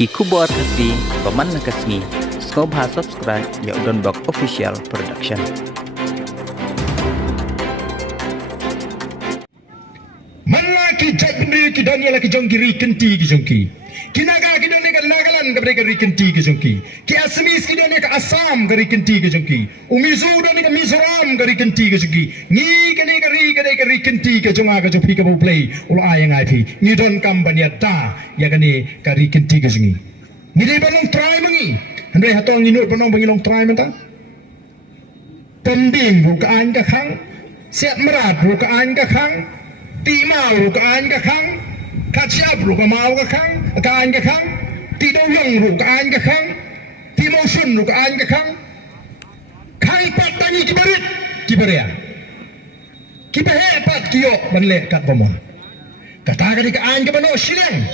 Kikubuar kasi paman nakasngi skoba subscribe ya udon bak official production. Malaki jabni ki Daniel ki jongki rikenti ki jongki. Kinaga ki Daniel ka Nagaland ka mereka rikenti ki jongki. Ki Assamese ki Daniel ka Assam ka rikenti ki jongki. Umizu Daniel ka Mizoram ka rikenti ki jongki. Ni ka ni ka rikenti ka jonga ka jopi ka play ulo ayang IP. Ni don kampanya ta ya ka ni ka rikenti ki jongki. Ni di banong try mangi. Handai hatong inut banong bangilong try menta. Pembing bukaan ka khang. Siat merat bukaan ka khang. Ti mau ka an ka khang ka chiap ru ka mau ka khang ka an ka khang ti do yang ru ka an ka khang ti mo sun ru ka an ka khang khang pat tani ki barit ki baria ki ba he pat ki yo ban le kat ba mo kata ka di ka an ka bano silang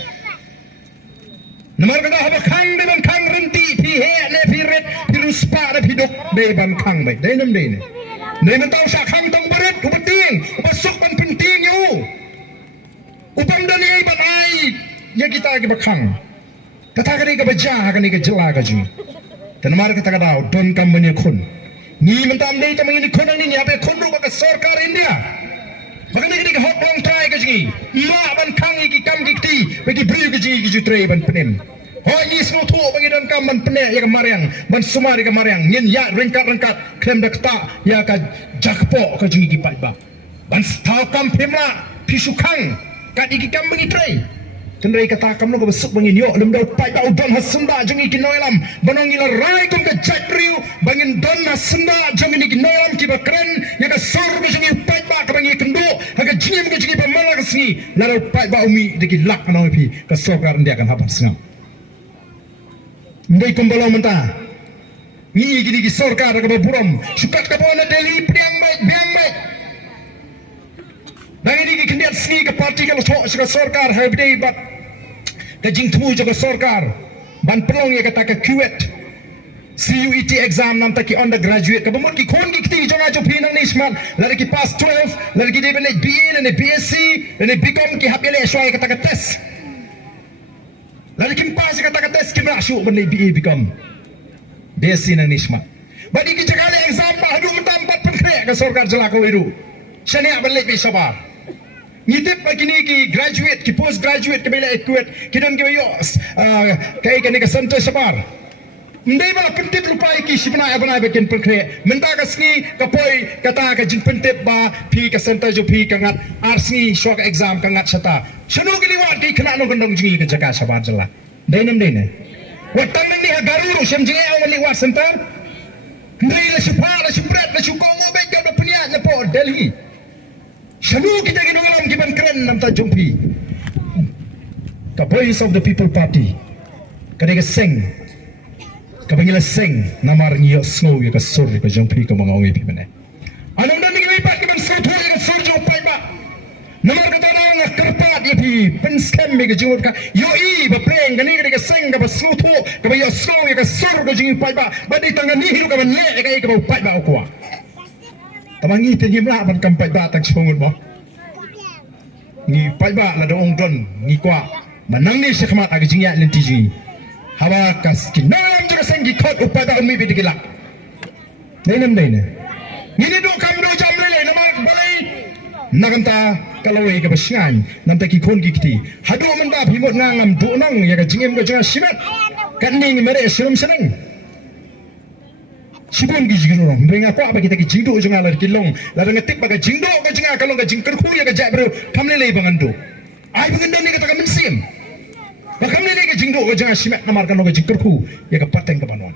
namar ka da ha khang de ban khang rinti pi he ne pi ret pi ruspa de pi dok de ban khang bai de nam de ne ne man tau sa khang tong barit upating upasok ban penting yo upam dani ai ban ai ya kita ke bakhang kata kali ke baja kani ke jela ka ji tan mar kata ka dau don company khun ni mentam dei tam ni khun ni ape khun ru ka sarkar India makani ke hot long try ka ji ma ban khang ki kam ki ti bagi bri ka ji ki jutre ban penem oh ni semua tu bagi don kam ban pene ya ka mariang ban sumari ka mariang nyen ya rengkat klem dakta ya ka jakpo ka ji ki pai ba ban stau kam pemla pisukang kadi ki kam bagi tray kendai kata kam no besuk bangin yo lem dau pai dau don hasunda jengi ki noilam banong ila rai kom ka jatriu bangin don hasunda jengi ki noilam ki bakren ya ka sor be jengi pai ba ka bangi kendo ha ka jingi me jengi ba mala ka singi la dau pai ba umi de ki lak no pi ka sokar ndia kan haban singa ndai kom balo menta ni gidi ki sorkar ka ba buram sukat ka bona deli priang baik Nang ini kendiat seni ke parti kalau sok sarkar habdai bat kajing temu juga sarkar ban pelong ya kata ke kuwait CUET exam nam taki undergraduate ke bemut ki khon ki kti jonga jo pinang ni smart lari ki pass 12 lari ki debene BA ne BSc ne BCom ki hapele shoi kata ke test lari ki pass kata ke test ki rashu ben BA BCom BSc nang ni smart badi ki jagale exam ba hadu mentam pat penkre ke sarkar jela ko iru shani abale bi sabar ngitip begini ki graduate ki post graduate ke bela equate ki don ke yo kai ke ne ka santo sabar ndai bala pentip lupai ki sibna abana beken perkre menta ka sni ka poi kata ka jing pentip ba phi ka santo jo phi ka ngat arsi shok exam ka ngat chata shanu ki liwat ki khna no gandong jingi ka jaka sabar jala dai nam dai ne watang ni ha garuru shamje aw ni wat center ndai la shipa la shibret la shuko mo be ka punya na po Delhi Shalu kita ginulam giban keren nam ta jumpi. The voice of the people party. Kadang sing. Kabangila sing namar niyo snow ya ka sur ka jumpi ka mga ongi pimene. Anong dan ni pat giban sur tu ka sur jo pai ba. Namar ka tanang nga karpat ya pi pen scam me ka jumur ka yo i ba pleng kani ka sing ka ba su tu ka ba yo snow ya ka sur ka jumpi pai ba. Ba di tangan ni hiru ka ban le ka ba pai ba ko. Tamangi te gimla ban kampai ba tak sungun mo ni pai ba la dong don ni kwa manang ni sekhmat ag jingya lenti ji hawa kas kinam jura sangi khot upai ba umi bi digilak nenam ne ni do kam do jam le na ma balai naganta kalawai ka basyan nam ta ki khon ki kiti hadu man ba phimot ngam do nong ya ka jingem ka janga simat kan ni mere sirum seneng Sibun gi jigno mbrenga ko apa kita ki jingdo jonga lar kilong lar ngetip baga jingdo ka jinga kalong ka jingker khu ya ka jabro kamle lei bangando ai bangando ni ka ta mensim ba kamle lei ka jingdo ka jinga simat namar kan ka jingker khu ya ka pateng ka banon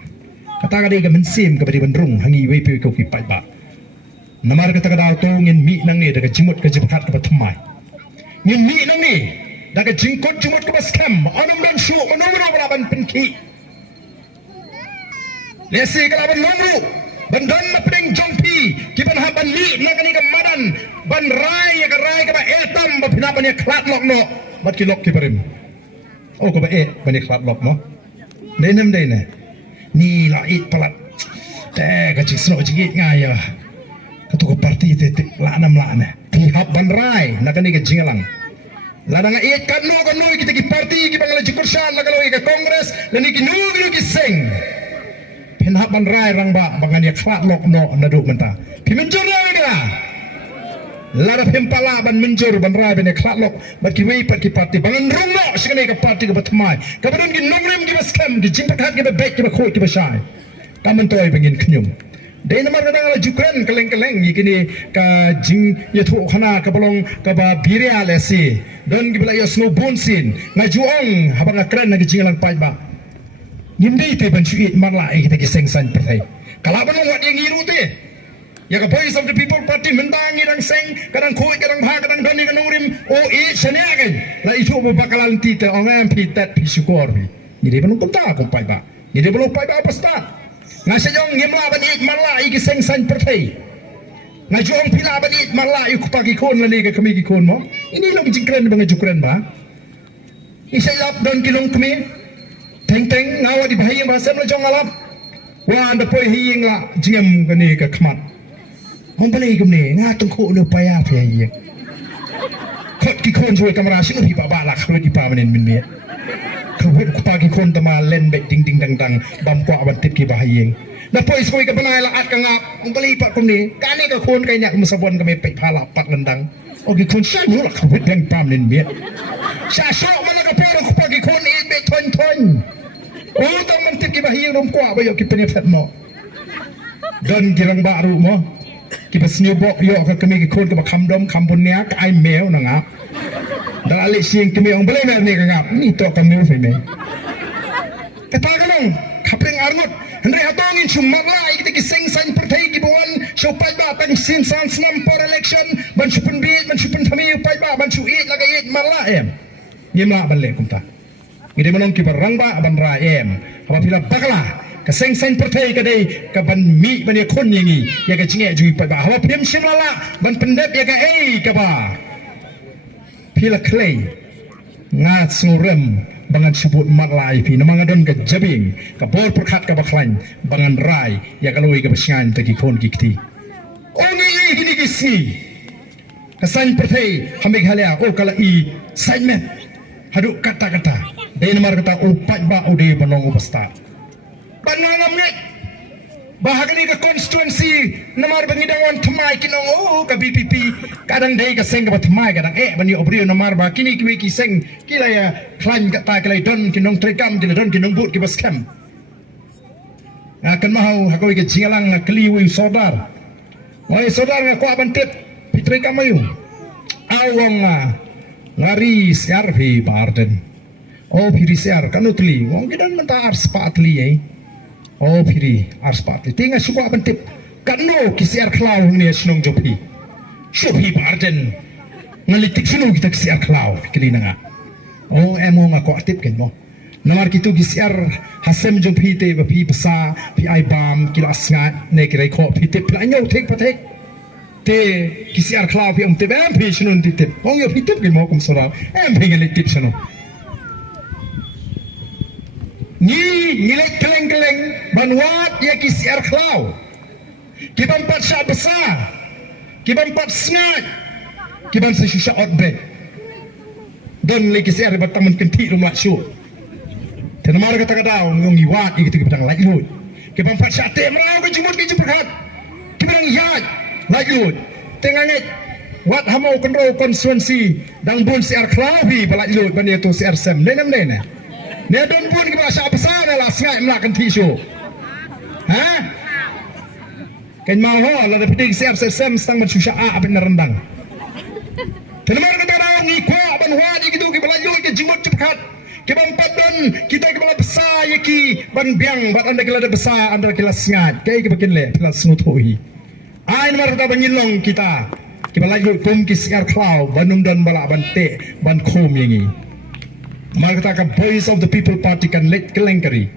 kata ka dei ka mensim ka bari bandrung hangi wei pe ko ki pai ba namar ka ta ka daw to ngin mi nang ni da ka jimut ka jibhat ka thamai ngin mi nang ni da ka jingkot jimut ka scam anum dan shu manomro ban penki Lesi kalau ban nongru bandan mapring jompi kiban ha ban li na kani ka madan ban rai ka ba etam ba pina ban ya klat lok no bat ki lok ki barim oh ko ba ban ya klat lok no nenam dai ne ni la it palat te ka chisno jigit ngaya ka to ko parti te la nam la ne pi ha ban rai na kani ka jingalang Ladang iit kan no kita ki parti ki bangala jukursan la kalau ke kongres dan ki nu ki seng. Penhap ban rai rang ba bangan ya khat lok no naduk menta. Pi menjur rai ka. Lara pempala ban menjur ban rai ben khat lok bat ki wei pat ki parti bangan rung no sikane ka parti ka batmai. Ka badun ki nongrim ki baskem ki jimpat hat ki bek ki khoi ki basai. Kamen toy bangin knyum. Dai namar kadang ala jukran keleng-keleng ikini ka jing yathu khana ka balong ka ba biria lesi don gibla yo snow bonsin ngajuong habang akran nag jingalang pai ba ngimdei te ban sui marla kita ki sengsan perthai kala balong wat yang iru te ya ka voice of the people party mendang irang seng kadang khoi kadang bha kadang doni kadang rim o i sene agen la itu bakalan ti te ongam pitat pisukor ni de balong kunta ko pai ba ni de balong pai ba pasta ngasajong ngimla banit marla iki sengsan perthai ngajong pila banit marla iku pagi kon lani ka kami ki kon mo ini long jingkren bang jukren ba isa lap don kilong kami teng ngawa di bahaya bahasa lo jong alap wa anda poi hiying la jingam kani ka khamat hom balai kami ngatung ko no paya phe yi khot ki kon joi kamera sing pi ba ba la khro di pa manen min me khwet ku pagi kon tama len bek ding ding dang dang bam kwa ban tip ki bahayeng na pois ko ka banai la at ka ngap ang bali pa ko ni kani ka kon kay nya musabon kami pek phala pat lendang o gi kon shan yo la khwet dang pam nen me sa so man ka poro ku pagi kon i be ton o tang man tip ki bahayeng rom kwa ba yo ki penefet mo dan girang baru mo ki basnyo bok yo ka kami ki kon ka ba khamdom khambon nya ka ai meo na ngap dah alik siang kami orang boleh ni kagak ni tu kami ni kata kalong kapeng arnut Henry hatongin sumat lah kita kiseng san pertai kibuan sopai ba tang sin san snam for election ban supen bit ban supen thami upai ba ban suit laga it marla em nyemla balik kumta ngide manong ki barang ba ban ra em apabila bakla kaseng san pertai kadai ka ban mi ban ya kon yangi ya ka jinge jui pai ba hawa pem simla ban pendep ya ka ka ba pila clay ngat surem bangan sebut marlai pi namang adon ka jabing ka bor perkhat ka baklan bangan rai ya kaloi ka basingan tagi kon gikti ongi gini gisi kasan perthai hamik halia o kala i segment haduk kata-kata dai namar kata upat ba ode banong upasta banangam net bahagani ka constituency namar bangidangan thamai kinong ka BPP kadang dai ka seng ka thamai kadang bani obrio namar ba kini ki seng kila ya klan ka ta kala don kinong trekam kila don kinong but ki baskem akan mau hakoi ka jingalang na kliwi sodar wai sodar nga ko abantip pitrekam ayu awang ngari servi barden phiri ser kanutli wong kidan menta ars patli phiri ars patli tinga suka bentip kanu kisiar klau ni snong jopi shopi barden ngalitik sunu kita kisiar klau kilina nga emo nga ko atip ken mo namar kitu kisiar hasem jopi te pi pasa pi ai bam kilas nga ne kirai ko pi tip lanyo tek patek te kisiar klau pi te bam pi sunun tip yo pi tip ken mo kum sora ngalitik sunu ni lek keleng-keleng banwat ya kisiar klau kiban pat sya besar kiban pat sngat kiban sesusha outbreak don lek kisiar bataman kenti rumah syu tenamar kata kadaw ngong iwat ikit kibang lajud kiban pat sya te mrau ka jumut ki juprat kibang yat lajud tenganget wat hamau kontrol konstituensi dang bun siar klau bi balajud ban itu siar sem nenam nena ne don pun ki bahasa besar lah sengai melakukan tisu kan mau ho la dapat siap sem stang mensusah abin rendang tenemar kata orang ni kuat ban wadi gitu ki belayu ki jimut cepat ki ban padon kita ki bela besar ki ban biang bat anda kila besar anda kila sengat kai ki bakin le kila snutuhi ai mar kata bangilong kita ki belayu kum ki siar klau banum dan bala bante ban khom yangi Maka ka voice of the people party kan let kelengkari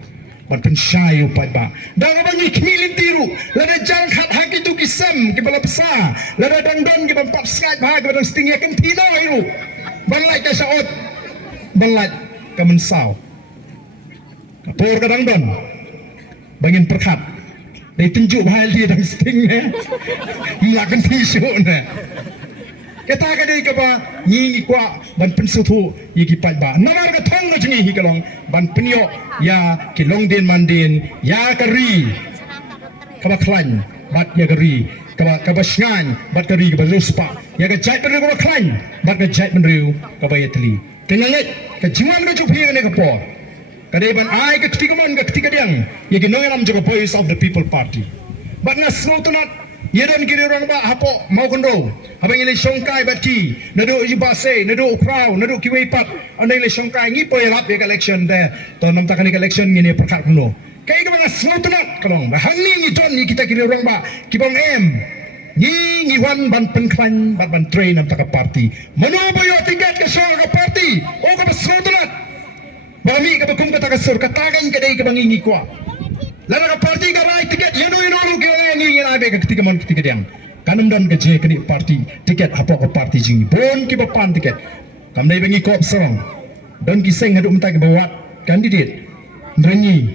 ban pensyayu pat ba dang bangi kmilin tiru lada jang khat hak itu kisam ke bala pesa lada dang dan ke ban pat skat ba ke dang sting ya kan tino iru ban lai ka saot ban lai ka mensau kapur ka dang don bangin perkhat dai tunjuk hal dia dang sting ne melakukan tisu ne Kata ka dei ka ba ngi kwa ban pensu thu yi ki pai ba namar ka thong na jingi hi kalong ban penyo ya ki long den man den ya ka ri ka ba klan bat ya ka ri ka ba shngan bat ka ri ka ba ruspa ya ka jai ben ka ba klan bat ka jai ben riu ka ba yatli kenanget ka jiwan ka chupi ne ka po ka dei ban ai ka ketiga man ka ketiga diang ya ki nongalam jo ka voice of the people party but na slotunat Yedan kiri orang ba hapo mau kondo. Habang ile songkai bati, nado ibase, nado ukraw, nado kiwipat. Ano ile songkai ngi po yalap ye election de. To nam takani election ngini perkat kuno. Kay ka mga slotunat kalong. Bahangni ni John ni kita kiri orang ba kibong em. Ngi wan ban penklan ban train nam taka party. Manobo yo tiket ka so ka party. O ka ba slotunat. Bami ka ba kum ka taka sur katagan ka dai ka bangingi kwa. Lalu parti ka right tiket yano lu kaya ngingin abe ka ketika man ketika diang kanum dan ka je kini parti tiket apa ka parti jingi bon ki papan tiket kam dai bengi kop serong don ki seng hadu umta ki bawat kandidat ndrenyi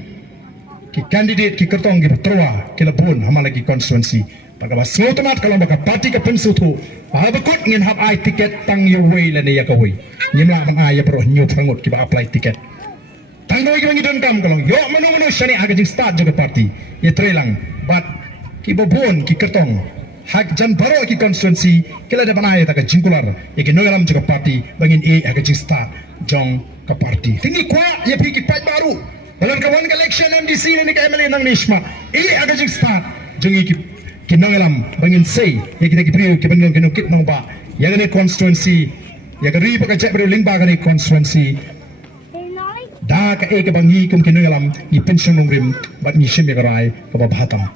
ki kandidat ki kertong ki terwa ki labun hama lagi konstituensi pada bas automat kalau baka parti ka pensu tu ha bekut ngin hab ai tiket tang yo wei la ne ya ka wei nyimla man ai ya pro nyu prangut ki ba apply tiket tanggo iki bangi don kam kalong yo manu shani aga jing start jaga party ye trelang but ki bobon ki kertong hak jan baro ki konstituensi kila de banai ta ka jingkular ye ki nogalam jaga party bangin e aga jing start jong ka party tingi kwa ye pi ki pat baru balan ka wan election MDC ni ka MLA nang nishma e aga jing start jong ki nogalam bangin say ye kita ki priu ki bangin ki nukit nong ba ye ne konstituensi ye ka ri pa ka jek ling ba ka ni konstituensi da ka e ka bangi kum kinu yalam ni pension ngrim bat ni shime garai ka ba bhatam